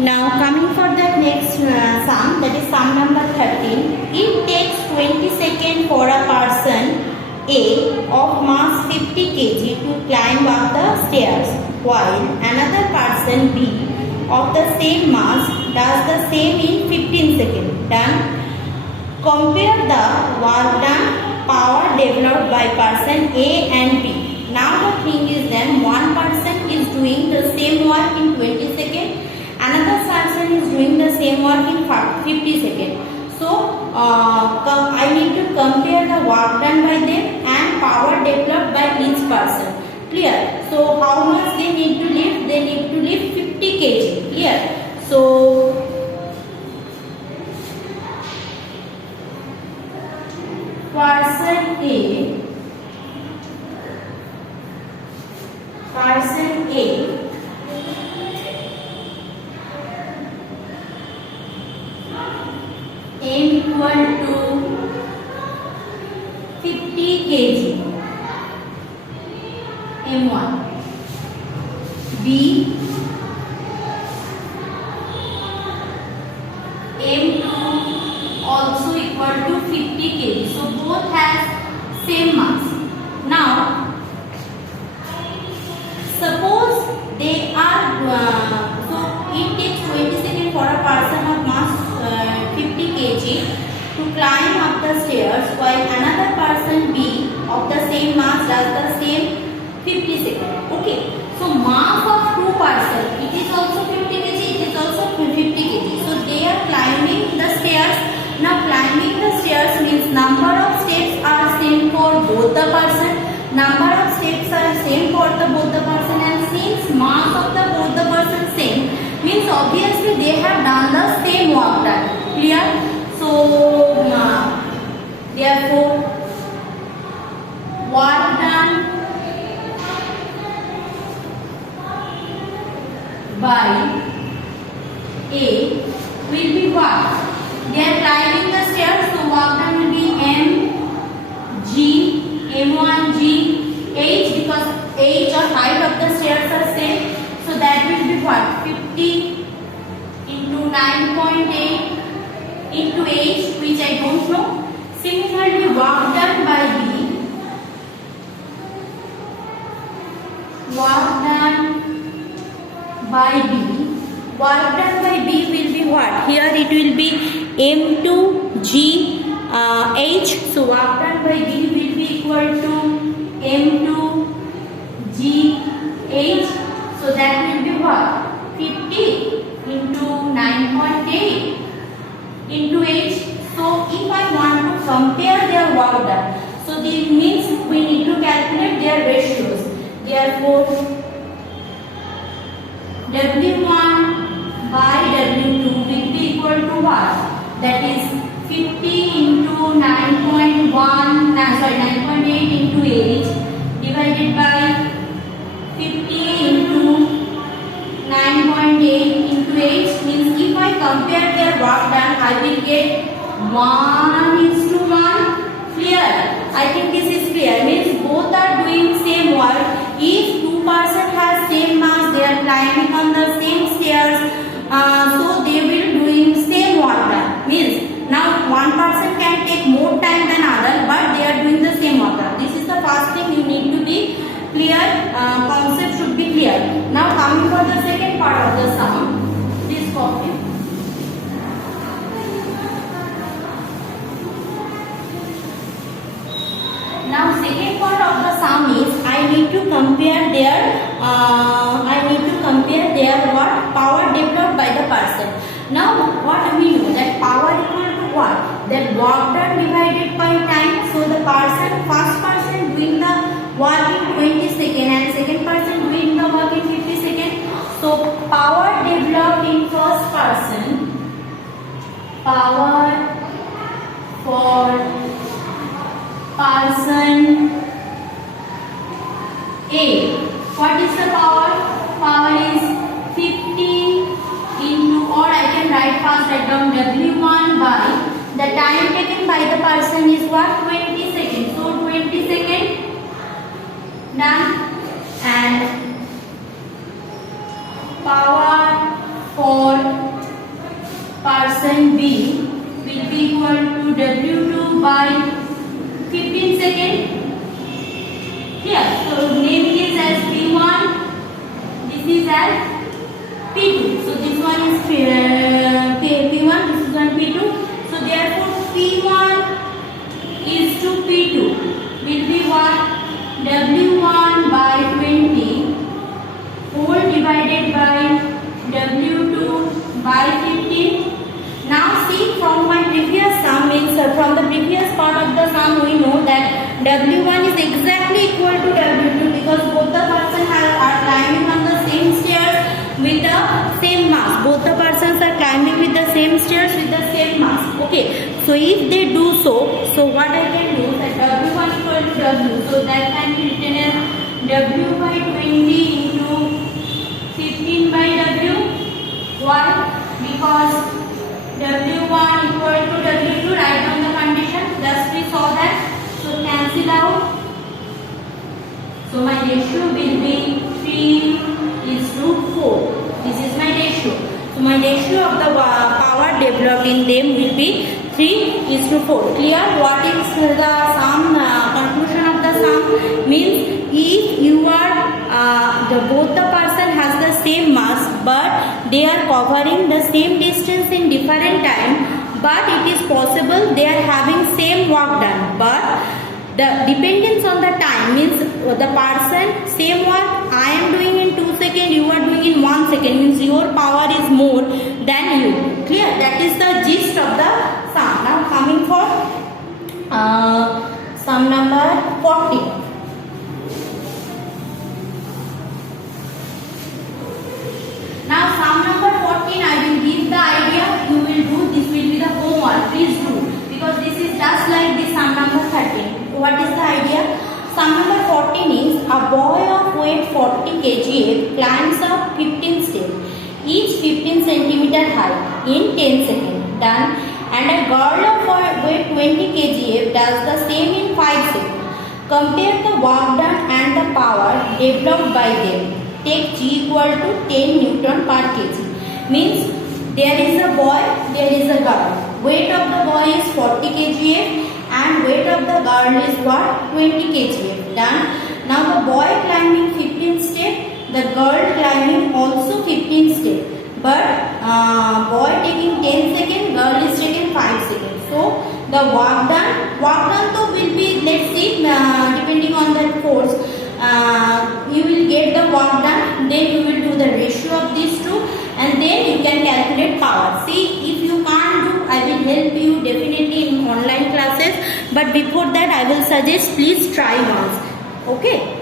Now coming for the next sum, that is sum number 13. It takes 20 seconds for a person A of mass 50 kg to climb up the stairs, while another person B of the same mass does the same in 15 seconds. Done. Compare the work done, power developed by person A and B. Now the thing is then one person is doing the same work in 20 seconds, another person is doing the same work in 50 seconds. So I need to compare the work done by them and power developed by each person. Clear? So how much they need to lift? They need to lift 50 kg. Clear? So person A M equal to 50 kg M1, B M2 also equal to 50 kg. So both has same mass. Now suppose they are so it takes 20 seconds for a person of mass 50 kg to climb up the stairs, while another person B of the same mass does the same 50 seconds. Okay, so mass of two person, it is also 50 kg, it is also 50 kg. So they are climbing the stairs. Now climbing the stairs means number of steps are same for both the person. Number of steps are same for both the person, and since mass of both the person same, means obviously they have done the same work done. Clear? So therefore work done by A will be what? They are climbing the stairs, so work done will be M1G H, because H or height of the stairs are same, so that will be what? 50 into 9.8 into H, which I don't know. Similarly, work done by B, work done by B will be what? Here it will be M2G H, so work done by B will be equal to M2G H, so that will be what? 50 into 9.8 into H. So if I want to compare their work done, so this means we need to calculate their ratios. Therefore W1 by W2 will be equal to what? That is 50 into 9.8 into H divided by 50 into 9.8 into H, means if I compare their work done, I will get 1:1. Clear? I think this is clear. Means both are doing same work. If two person has same mass, they are climbing on the same stairs, so they will doing same work done. Means now one person can take more time than other, but they are doing the same work done. This is the first thing you need to be clear. Concept should be clear. Now coming for the second part of the sum, this copy. Now second part of the sum is I need to compare their what? Power developed by the person. Now what we know, that power equal to what? That work done divided by time. So the first person doing the work in 20 seconds and second person doing the work in 50 seconds. So power developed in first person, power for person A. What is the power? Power is 50 into, or I can write fast, write down W1 by the time taken by the person is what? 20 seconds. So 20 seconds done, and power for person B will be equal to W2 by 15 seconds. Here, so name is as P1, this is as P2. So this one is P1, this is one P2. So therefore P1 is to P2 will be what? W1 by 20 whole divided by W2 by 15. Now see, from my previous sum, means from the previous part of the sum we know that W1 is exactly equal to W2 because both the persons are climbing on the same stairs with the same mass. Both the persons are climbing with the same stairs with the same mass. Okay, so if they do so, what I can do that W1 equal to W, so that can be written as W by 20 into 15 by W. Why? Because W1 equal to W2, write down the condition, just we saw that, so cancel out. So my ratio will be 3:4. This is my ratio. So my ratio of the power developed in them will be 3:4. Clear? What is the sum? Conclusion of the sum means if you are both the person has the same mass but they are covering the same distance in different time, but it is possible they are having same work done, but the dependence on the time means the person same work I am doing in 2 seconds, you are doing in 1 second, means your power is more than you. Clear? That is the gist of the sum. Now coming for sum number 40. Now sum number 14 I will give the idea, you will do, this will be the homework, please do, because this is just like the sum number 13. What is the idea? Sum number 14 is a boy of weight 40 kg climbs up 15 steps, each 15 cm high in 10 seconds, done, and a girl of weight 20 kg does the same in 5 seconds. Compare the work done and the power developed by them. Take G equal to 10 Newton per kg. Means there is a boy, there is a girl. Weight of the boy is 40 kg and weight of the girl is what? 20 kg. Done. Now the boy climbing 15 steps, the girl climbing also 15 steps. But boy taking 10 seconds, girl is taking 5 seconds. So the work done though will be, let's see, depending on the force. You will get the work done, then you will do the ratio of these two, and then you can calculate power. See, if you can't do, I will help you definitely in online classes, but before that I will suggest please try once. Okay.